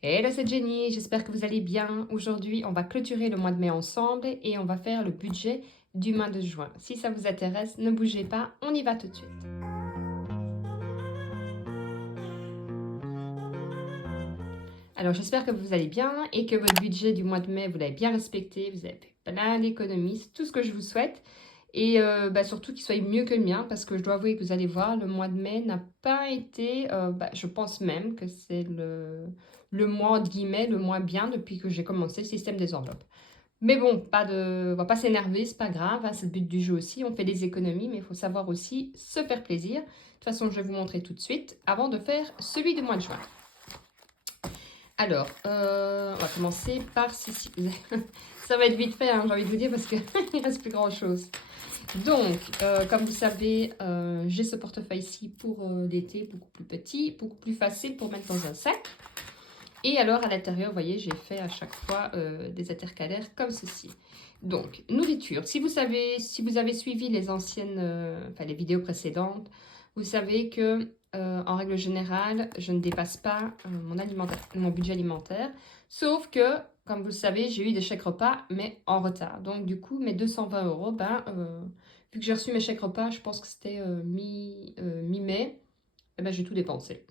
Hello, c'est Jenny, j'espère que vous allez bien. Aujourd'hui, on va clôturer le mois de mai ensemble et on va faire le budget du mois de juin. Si ça vous intéresse, ne bougez pas, on y va tout de suite. Alors, j'espère que vous allez bien et que votre budget du mois de mai, vous l'avez bien respecté. Vous avez fait plein d'économies, c'est tout ce que je vous souhaite. Et surtout qu'il soit mieux que le mien, parce que je dois avouer que vous allez voir, le mois de mai n'a pas été, je pense même que c'est le mois, entre guillemets, le moins bien depuis que j'ai commencé le système des enveloppes. Mais bon, on va pas s'énerver, c'est pas grave, hein, c'est le but du jeu aussi, on fait des économies, mais il faut savoir aussi se faire plaisir. De toute façon, je vais vous montrer tout de suite, avant de faire celui du mois de juin. Alors, on va commencer par ceci. Ça va être vite fait, hein, j'ai envie de vous dire, parce qu'il ne reste plus grand-chose. Donc, comme vous savez, j'ai ce portefeuille-ci pour l'été, beaucoup plus petit, beaucoup plus facile pour mettre dans un sac. Et alors, à l'intérieur, vous voyez, j'ai fait à chaque fois des intercalaires comme ceci. Donc, nourriture. Si vous avez suivi les anciennes, les vidéos précédentes, vous savez que, en règle générale, je ne dépasse pas mon budget alimentaire. Sauf que, comme vous le savez, j'ai eu des chèques repas, mais en retard. Donc, du coup, mes 220 euros, vu que j'ai reçu mes chèques repas, je pense que c'était mi-mai, j'ai tout dépensé.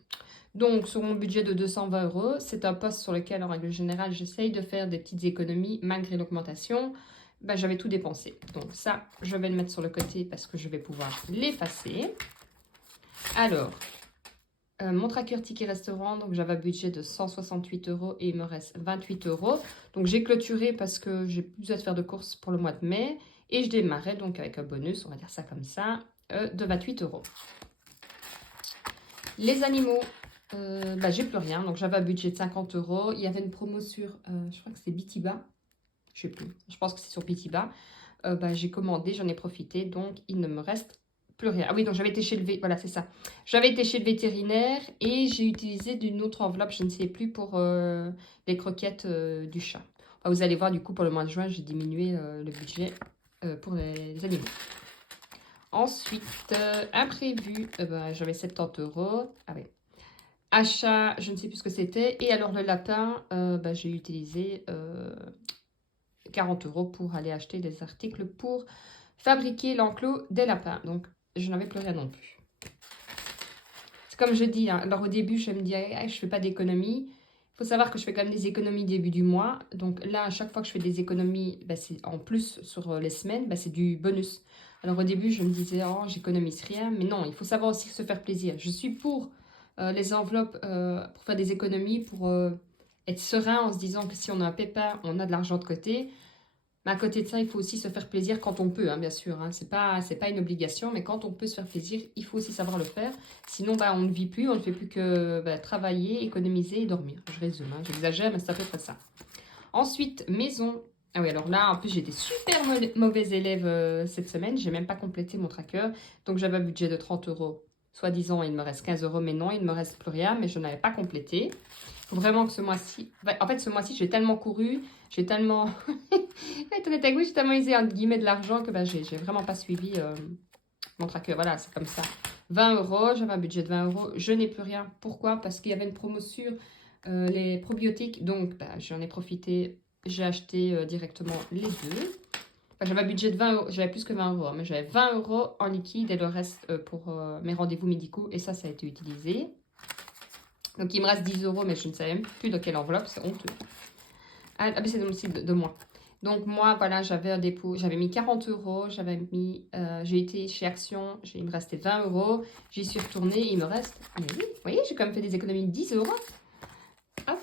Donc, sur mon budget de 220 euros, c'est un poste sur lequel, en règle générale, j'essaye de faire des petites économies malgré l'augmentation. J'avais tout dépensé. Donc ça, je vais le mettre sur le côté parce que je vais pouvoir l'effacer. Alors, mon tracker ticket restaurant, donc j'avais un budget de 168 euros et il me reste 28 euros. Donc j'ai clôturé parce que j'ai plus besoin de faire de courses pour le mois de mai. Et je démarrais donc avec un bonus, on va dire ça comme ça, de 28 euros. Les animaux, j'ai plus rien. Donc j'avais un budget de 50 euros. Il y avait une promo sur, je crois que c'est Bitiba. Je sais plus. Je pense que c'est sur Bitiba. J'ai commandé, j'en ai profité. Donc il ne me reste plus rien. Ah oui, donc j'avais été chez le voilà, c'est ça. J'avais été chez le vétérinaire et j'ai utilisé d'une autre enveloppe, je ne sais plus, pour les croquettes du chat. Enfin, vous allez voir, du coup, pour le mois de juin, j'ai diminué le budget pour les animaux. Ensuite, imprévu, j'avais 70 euros. Ah oui. Achat, je ne sais plus ce que c'était. Et alors le lapin, j'ai utilisé 40 euros pour aller acheter des articles pour fabriquer l'enclos des lapins. Donc, je n'avais plus rien non plus. C'est comme je dis, hein, alors au début, je me dis, je ne fais pas d'économie. Il faut savoir que je fais quand même des économies début du mois. Donc là, à chaque fois que je fais des économies, c'est en plus sur les semaines, c'est du bonus. Alors au début, je me disais, oh, j'économise rien. Mais non, il faut savoir aussi se faire plaisir. Je suis pour les enveloppes, pour faire des économies, pour être serein en se disant que si on a un pépin, on a de l'argent de côté. Mais à côté de ça, il faut aussi se faire plaisir quand on peut, hein, bien sûr. Hein. C'est pas une obligation, mais quand on peut se faire plaisir, il faut aussi savoir le faire. Sinon, on ne vit plus, on ne fait plus que travailler, économiser et dormir. Je résume, hein, j'exagère, mais c'est à peu près ça. Ensuite, maison. Ah oui, alors là, en plus, j'étais super mauvaise élève cette semaine. J'ai même pas complété mon tracker. Donc, j'avais un budget de 30 euros. Soi-disant, il me reste 15 euros, mais non, il ne me reste plus rien, mais je n'avais pas complété. Il faut vraiment que ce mois-ci... En fait, ce mois-ci, j'ai tellement couru, j'ai tellement... j'ai tellement usé, entre guillemets, de l'argent que j'ai vraiment pas suivi mon tracker. Voilà, c'est comme ça. 20 euros, j'avais un budget de 20 euros. Je n'ai plus rien. Pourquoi? Parce qu'il y avait une promo sur les probiotiques. Donc, j'en ai profité. J'ai acheté directement les deux. J'avais un budget de 20 euros. J'avais plus que 20 euros. Mais j'avais 20 euros en liquide et le reste pour mes rendez-vous médicaux. Et ça a été utilisé. Donc, il me reste 10 euros, mais je ne sais même plus dans quelle enveloppe. C'est honteux. Ah, mais c'est aussi de moi. Donc, moi, voilà, j'avais un dépôt. J'avais mis 40 euros. J'ai été chez Action. Il me restait 20 euros. J'y suis retournée. Il me reste... Ah, mais oui, vous voyez, j'ai quand même fait des économies de 10 euros. Hop.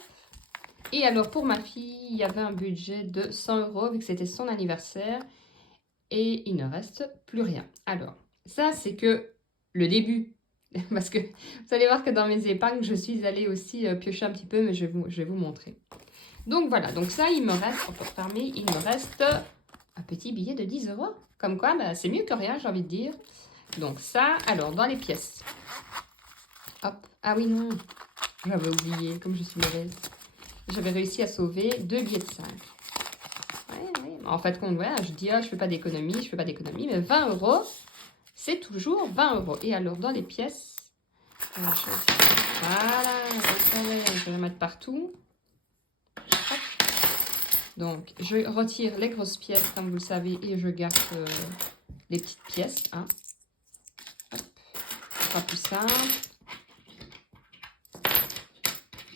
Et alors, pour ma fille, il y avait un budget de 100 euros, vu que c'était son anniversaire. Et il ne reste plus rien. Alors, ça, c'est que le début. Parce que vous allez voir que dans mes épargnes, je suis allée aussi piocher un petit peu, mais je vais vous montrer. Donc voilà, donc ça, il me reste, on peut refermer, il me reste un petit billet de 10 euros. Comme quoi, c'est mieux que rien, j'ai envie de dire. Donc ça, alors, dans les pièces. Hop, ah oui, non, j'avais oublié, comme je suis mauvaise. J'avais réussi à sauver 2 billets de 5. Ouais. En fait, je dis, je fais pas d'économie, mais 20 euros, c'est toujours 20 euros. Et alors, dans les pièces, voilà, je vais les mettre partout. Donc, je retire les grosses pièces, comme vous le savez, et je garde les petites pièces. Hein. Hop, ce sera plus simple.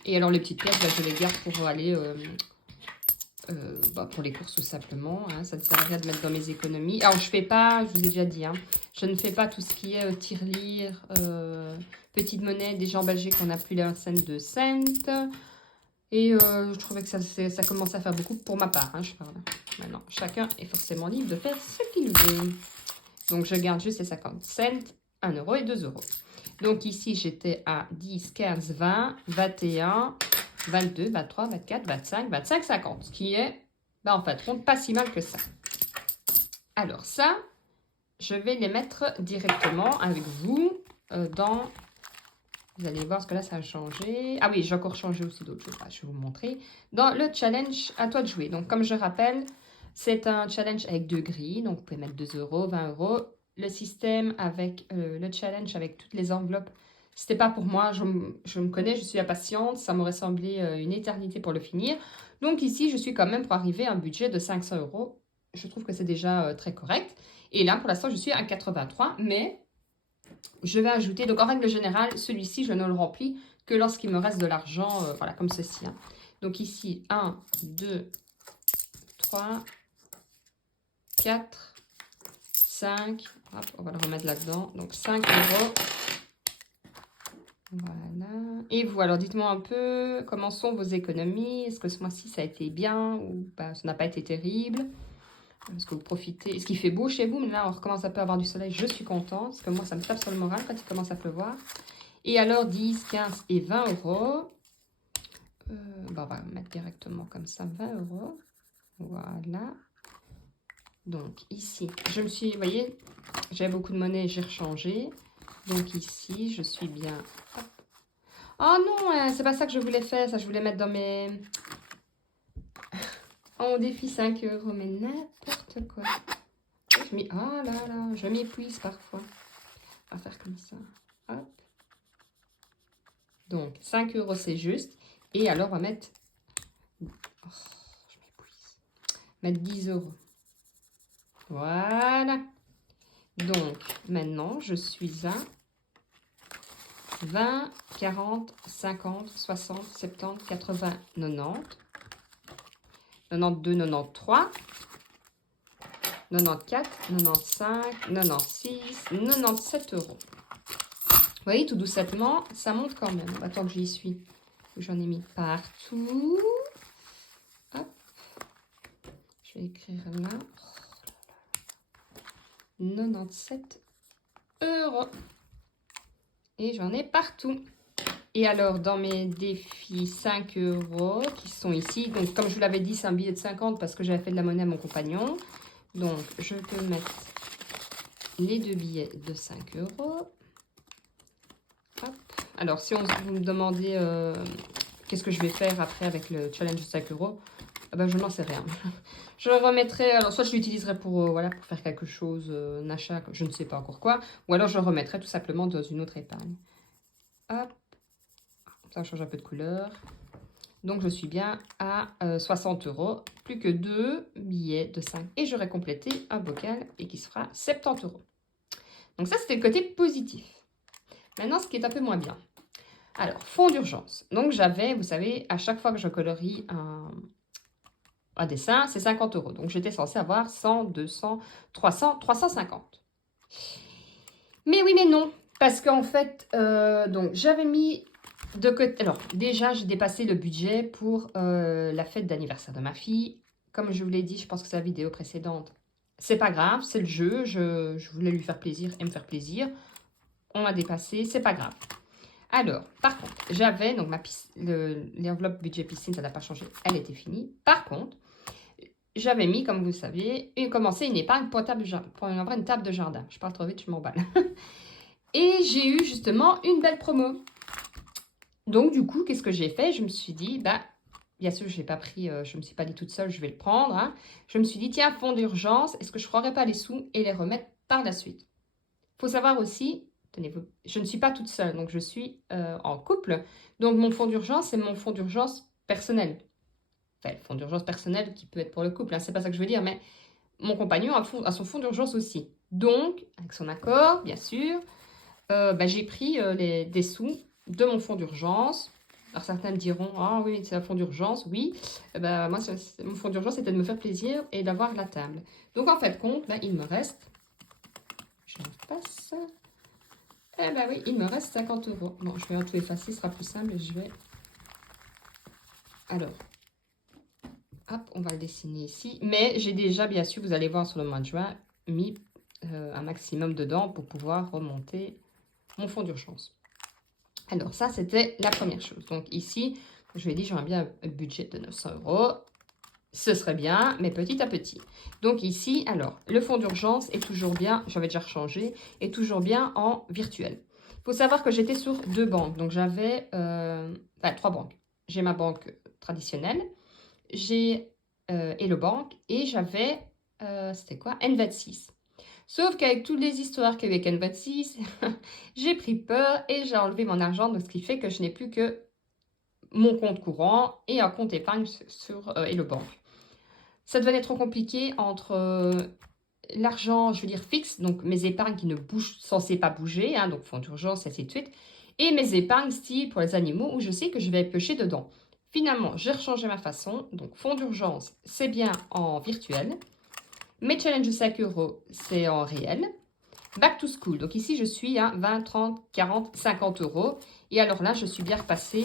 Et alors, les petites pièces, bah, je les garde pour aller... pour les courses tout simplement, hein, ça ne sert à rien de mettre dans mes économies. Alors je fais pas, je vous ai déjà dit, hein, je ne fais pas tout ce qui est tirelire, petite monnaie, déjà en Belgique on n'a plus la scène de cent. Et je trouvais que ça commence à faire beaucoup pour ma part, hein, je parle. Maintenant, chacun est forcément libre de faire ce qu'il veut. Donc je garde juste les 50 cents, 1 euro et 2 euros. Donc ici j'étais à 10, 15, 20, 21... 22, 23, 24, 25, 25, 50. Ce qui est, en fait, compte pas si mal que ça. Alors ça, je vais les mettre directement avec vous dans... Vous allez voir, parce que là, ça a changé. Ah oui, j'ai encore changé aussi d'autres choses. Je vais vous montrer. Dans le challenge, à toi de jouer. Donc, comme je rappelle, c'est un challenge avec 2 grilles. Donc, vous pouvez mettre 2 euros, 20 euros. Le système avec le challenge, avec toutes les enveloppes, c'était pas pour moi. Je me connais, je suis impatiente. Ça m'aurait semblé une éternité pour le finir. Donc, ici, je suis quand même pour arriver à un budget de 500 euros. Je trouve que c'est déjà très correct. Et là, pour l'instant, je suis à 83. Mais... je vais ajouter, donc en règle générale, celui-ci, je ne le remplis que lorsqu'il me reste de l'argent, voilà, comme ceci. Hein. Donc ici, 1, 2, 3, 4, 5, hop, on va le remettre là-dedans, donc 5 euros. Voilà. Et vous, alors dites-moi un peu, comment sont vos économies? Est-ce que ce mois-ci, ça a été bien ou bah, ça n'a pas été terrible? Est-ce que vous profitez? Est-ce qu'il fait beau chez vous? Mais là, on recommence un peu à avoir du soleil, je suis contente, parce que moi, ça me tape sur le moral quand il commence à pleuvoir. Et alors, 10, 15 et 20 euros. On va mettre directement comme ça, 20 euros. Voilà. Donc, ici, je me suis, vous voyez, j'avais beaucoup de monnaie, j'ai rechangé. Donc, ici, je suis bien... Hop. Oh non, hein, c'est pas ça que je voulais faire. Ça, je voulais mettre dans mes... Oh, défi 5 euros, mais n'importe quoi. Oh là là, je m'épuise parfois. On va faire comme ça. Hop. Donc, 5 euros, c'est juste. Et alors, on va mettre... Oh, je m'épuise. Mettre 10 euros. Voilà. Donc, maintenant, je suis à 20, 40, 50, 60, 70, 80, 90, 92, 93, 94, 95, 96, 97 euros. Vous voyez, tout doucement, ça monte quand même. Attends que j'y suis. J'en ai mis partout. Hop. Je vais écrire là. 97 euros. Et j'en ai partout. Et alors, dans mes défis 5 euros qui sont ici, donc comme je vous l'avais dit, c'est un billet de 50 parce que j'avais fait de la monnaie à mon compagnon. Donc, je peux mettre les 2 billets de 5 euros. Hop. Alors, si vous me demandez qu'est-ce que je vais faire après avec le challenge de 5 euros, ben, je n'en sais rien. Je le remettrai, alors soit je l'utiliserai pour, voilà, pour faire quelque chose, un achat, je ne sais pas encore quoi, ou alors je le remettrai tout simplement dans une autre épargne. Hop, ça change un peu de couleur. Donc je suis bien à 60 euros, plus que 2 billets de 5. Et j'aurai complété un bocal et qui se fera 70 euros. Donc ça c'était le côté positif. Maintenant ce qui est un peu moins bien. Alors, fonds d'urgence. Donc j'avais, vous savez, à chaque fois que je colorie un dessin, c'est 50 euros. Donc, j'étais censée avoir 100, 200, 300, 350. Mais oui, mais non. Parce qu'en fait, donc j'avais mis de côté... Alors, déjà, j'ai dépassé le budget pour la fête d'anniversaire de ma fille. Comme je vous l'ai dit, je pense que c'est la vidéo précédente. C'est pas grave, c'est le jeu. Je voulais lui faire plaisir et me faire plaisir. On a dépassé, c'est pas grave. Alors, par contre, j'avais... Donc, l'enveloppe budget piscine, ça n'a pas changé. Elle était finie. Par contre... j'avais mis, comme vous le savez, commencé une épargne pour avoir une table de jardin. Je parle trop vite, je m'emballe. Et j'ai eu justement une belle promo. Donc, du coup, qu'est-ce que j'ai fait? Je me suis dit, bah, bien sûr, je n'ai pas pris, je ne me suis pas dit toute seule, je vais le prendre. Hein. Je me suis dit, tiens, fonds d'urgence, est-ce que je ne prendrais pas les sous et les remettre par la suite? Il faut savoir aussi, tenez-vous, je ne suis pas toute seule, donc je suis en couple. Donc, mon fonds d'urgence, c'est mon fonds d'urgence personnel. Enfin, le fonds d'urgence personnel qui peut être pour le couple, hein, c'est pas ça que je veux dire, mais mon compagnon a son fonds d'urgence aussi. Donc, avec son accord, bien sûr, j'ai pris des sous de mon fonds d'urgence. Alors certains me diront, ah oui, c'est un fonds d'urgence, oui. Moi, mon fonds d'urgence, c'était de me faire plaisir et d'avoir la table. Donc en fait, compte, il me reste, je passe, oui, il me reste 50 euros. Bon, je vais tout effacer, ce sera plus simple. Je vais, alors, hop, on va le dessiner ici. Mais j'ai déjà, bien sûr, vous allez voir sur le mois de juin, mis un maximum dedans pour pouvoir remonter mon fonds d'urgence. Alors, ça, c'était la première chose. Donc, ici, je lui ai dit, j'aurais bien un budget de 900 euros. Ce serait bien, mais petit à petit. Donc, ici, alors, le fonds d'urgence est toujours bien, j'avais déjà rechangé, est toujours bien en virtuel. Il faut savoir que j'étais sur 2 banques. Donc, j'avais 3 banques. J'ai ma banque traditionnelle, j'ai Hello Bank et j'avais, c'était quoi? N26. Sauf qu'avec toutes les histoires qu'il y a eu avec N26, j'ai pris peur et j'ai enlevé mon argent, donc ce qui fait que je n'ai plus que mon compte courant et un compte épargne sur Hello Bank. Ça devenait trop compliqué entre l'argent, je veux dire fixe, donc mes épargnes qui ne bougent, censées pas bouger, hein, donc fonds d'urgence, et ainsi de suite, et mes épargnes style pour les animaux où je sais que je vais piocher dedans. Finalement, j'ai rechangé ma façon, donc fonds d'urgence, c'est bien en virtuel. Mes challenges de 5 euros, c'est en réel. Back to school. Donc ici, je suis à 20, 30, 40, 50 euros. Et alors là, je suis bien repassée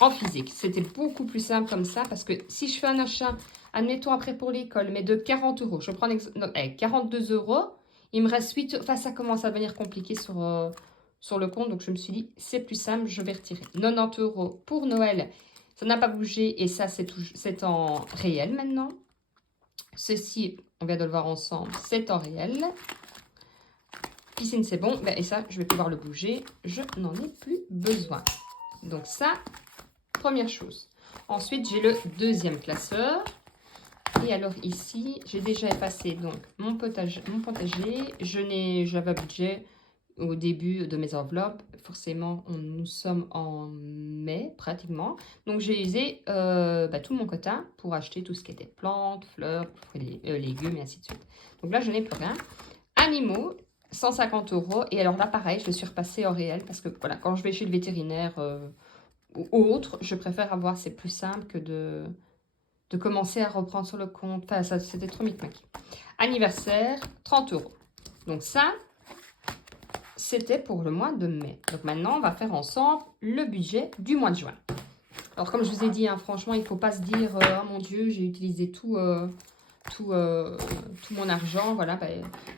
en physique. C'était beaucoup plus simple comme ça parce que si je fais un achat, admettons après pour l'école, mais de 40 euros, je prends 42 euros, il me reste 8. Enfin, ça commence à devenir compliqué sur le compte. Donc je me suis dit, c'est plus simple, je vais retirer 90 euros pour Noël. Ça n'a pas bougé et ça, c'est en réel maintenant. Ceci, on vient de le voir ensemble, c'est en réel. Piscine, c'est bon. Et ça, je vais pouvoir le bouger. Je n'en ai plus besoin. Donc ça, première chose. Ensuite, j'ai le deuxième classeur. Et alors ici, j'ai déjà effacé donc mon potager. J'avais un budget au début de mes enveloppes. Forcément, nous sommes en mai, pratiquement. Donc, j'ai usé tout mon quota pour acheter tout ce qui était plantes, fleurs, légumes et ainsi de suite. Donc là, je n'ai plus rien. Animaux, 150 euros. Et alors là, pareil, je suis repassée en réel parce que voilà, quand je vais chez le vétérinaire ou autre, je préfère avoir, c'est plus simple que de commencer à reprendre sur le compte. Enfin, ça, c'était trop micmac. Anniversaire, 30 euros. Donc ça, c'était pour le mois de mai. Donc maintenant, on va faire ensemble le budget du mois de juin. Alors comme je vous ai dit, hein, franchement, il ne faut pas se dire « Oh mon Dieu, j'ai utilisé tout mon argent. » Voilà,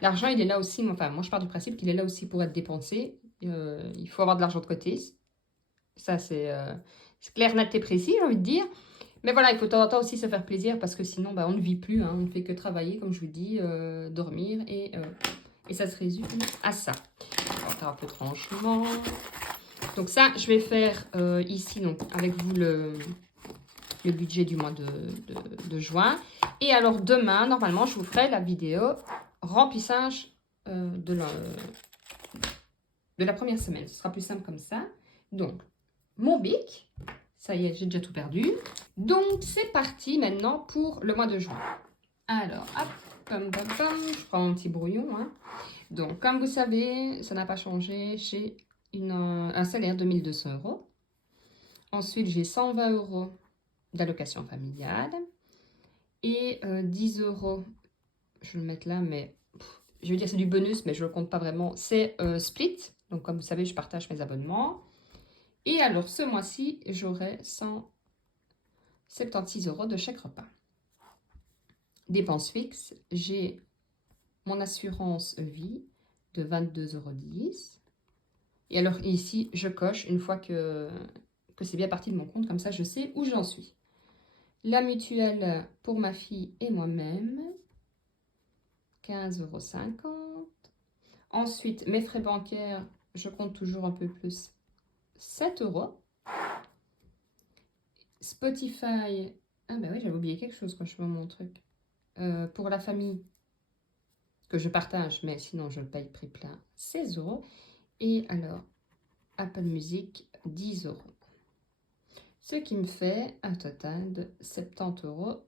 l'argent, il est là aussi. Enfin, moi, je pars du principe qu'il est là aussi pour être dépensé. Il faut avoir de l'argent de côté. Ça, c'est clair, net et précis, j'ai envie de dire. Mais voilà, il faut de temps en temps aussi se faire plaisir parce que sinon, on ne vit plus. Hein, on ne fait que travailler, comme je vous dis, dormir et ça se résume à ça. On va faire un peu de rangement. Donc ça, je vais faire ici, donc avec vous, le budget du mois de juin. Et alors demain, normalement, je vous ferai la vidéo remplissage de la première semaine. Ce sera plus simple comme ça. Donc, mon bic. Ça y est, j'ai déjà tout perdu. Donc, c'est parti maintenant pour le mois de juin. Alors, hop, je prends mon petit brouillon. Hein. Donc, comme vous savez, ça n'a pas changé. J'ai un salaire de 1200 euros. Ensuite, j'ai 120 euros d'allocation familiale. Et 10 euros, je vais le mettre là, mais je veux dire c'est du bonus, mais je ne le compte pas vraiment. C'est split. Donc, comme vous savez, je partage mes abonnements. Et alors, ce mois-ci, j'aurai 176 euros de chèque repas. Dépenses fixes, j'ai mon assurance vie de 22,10 euros. Et alors ici, je coche une fois que c'est bien parti de mon compte, comme ça je sais où j'en suis. La mutuelle pour ma fille et moi-même, 15,50 euros. Ensuite, mes frais bancaires, je compte toujours un peu plus, 7 euros. Spotify, ah ben oui, j'avais oublié quelque chose quand je fais mon truc. Pour la famille, que je partage, mais sinon je le paye prix plein, 16 euros. Et alors, Apple Music, 10 euros. Ce qui me fait un total de 70 €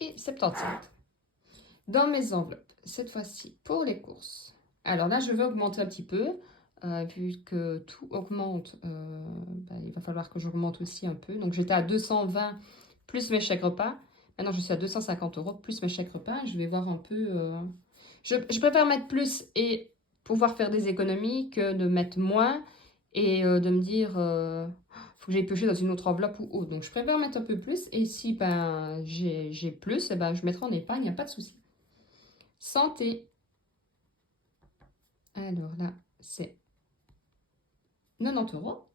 et 75. Dans mes enveloppes, cette fois-ci, pour les courses. Alors là, je vais augmenter un petit peu. Vu que tout augmente, il va falloir que j'augmente aussi un peu. Donc j'étais à 220 plus mes chèques repas. Maintenant, je suis à 250 € plus mes chèques repas. Je vais voir un peu... Je préfère mettre plus et pouvoir faire des économies que de mettre moins et de me dire... faut que j'aille piocher dans une autre enveloppe ou autre. Donc je préfère mettre un peu plus. Et si j'ai plus, je mettrai en épargne, il n'y a pas de souci. Santé. Alors là, c'est 90 €.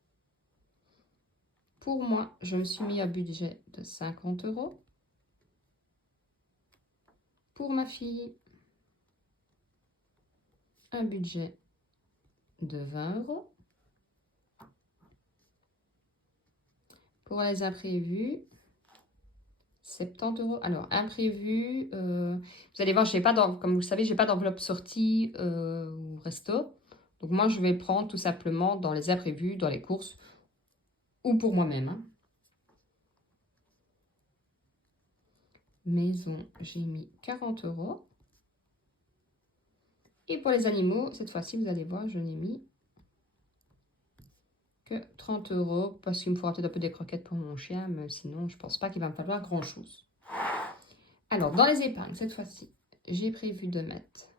Pour moi, je me suis mis un budget de 50 €. Pour ma fille, un budget de 20 €. Pour les imprévus, 70 €. Alors, imprévu, vous allez voir, comme vous le savez, je n'ai pas d'enveloppe sortie ou resto. Donc, moi, je vais prendre tout simplement dans les imprévus, dans les courses ou pour moi-même. Hein. Maison, j'ai mis 40 €. Et pour les animaux, cette fois-ci, vous allez voir, je n'ai mis que 30 € parce qu'il me faudra peut-être un peu des croquettes pour mon chien, mais sinon, je pense pas qu'il va me falloir grand-chose. Alors, dans les épargnes, cette fois-ci, j'ai prévu de mettre,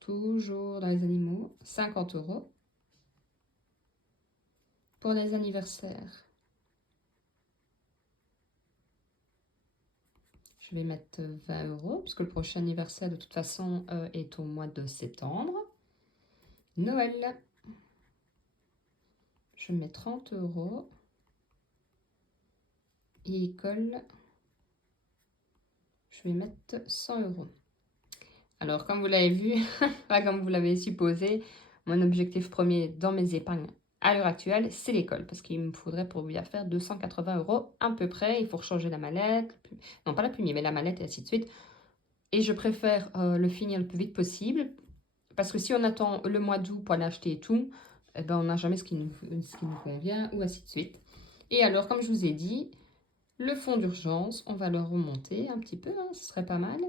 toujours dans les animaux, 50 €. Pour les anniversaires, je vais mettre 20 €, puisque le prochain anniversaire, de toute façon, est au mois de septembre. Noël, je mets 30 €. Et école, je vais mettre 100 €. Alors, comme vous l'avez vu, pas comme vous l'avez supposé, mon objectif premier dans mes épargnes à l'heure actuelle, c'est l'école. Parce qu'il me faudrait pour bien faire 280 € à peu près. Il faut changer la mallette. Non, pas la plumée, mais la mallette et ainsi de suite. Et je préfère le finir le plus vite possible. Parce que si on attend le mois d'août pour l'acheter et tout, eh ben, on n'a jamais ce qui nous convient ou ainsi de suite. Et alors, comme je vous ai dit, le fonds d'urgence, on va le remonter un petit peu, hein, ce serait pas mal.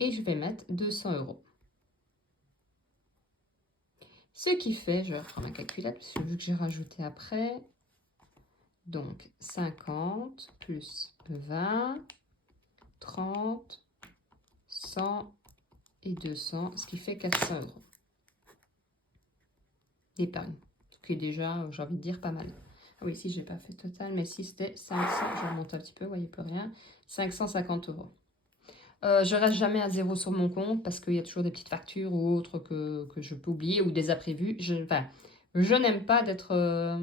Et je vais mettre 200 €. Ce qui fait, je vais reprendre ma calculette, parce que vu que j'ai rajouté après, donc 50 plus 20, 30, 100 et 200, ce qui fait 400 € d'épargne. Ce qui est déjà, j'ai envie de dire, pas mal. Ah oui, si, je n'ai pas fait total, mais si c'était 500, je remonte un petit peu, vous voyez plus rien, 550 €. Je reste jamais à zéro sur mon compte parce qu'il y a toujours des petites factures ou autres que je peux oublier ou des imprévus. Je n'aime pas d'être en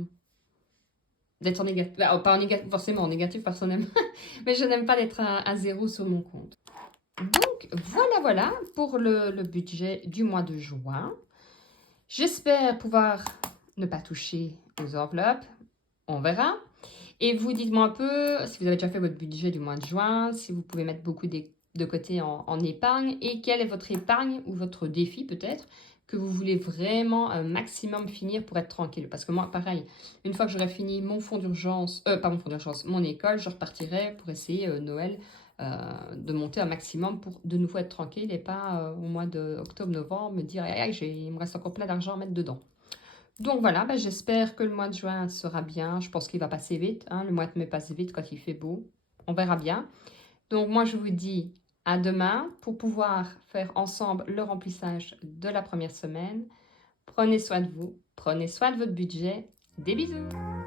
négatif. Pas en négatif, forcément en négatif, personne n'aime. Mais je n'aime pas d'être à zéro sur mon compte. Donc, voilà pour le budget du mois de juin. J'espère pouvoir ne pas toucher aux enveloppes. On verra. Et vous, dites-moi un peu si vous avez déjà fait votre budget du mois de juin, si vous pouvez mettre beaucoup de côté en épargne et quelle est votre épargne ou votre défi peut-être que vous voulez vraiment un maximum finir pour être tranquille. Parce que moi, pareil, une fois que j'aurai fini mon fonds d'urgence, pas mon fonds d'urgence, mon école, je repartirai pour essayer Noël de monter un maximum pour de nouveau être tranquille et pas au mois d'octobre-novembre me dire aïe, il me reste encore plein d'argent à mettre dedans. Donc voilà, j'espère que le mois de juin sera bien. Je pense qu'il va passer vite. Hein. Le mois de mai passe vite quand il fait beau. On verra bien. Donc moi, je vous dis à demain pour pouvoir faire ensemble le remplissage de la première semaine. Prenez soin de vous. Prenez soin de votre budget. Des bisous!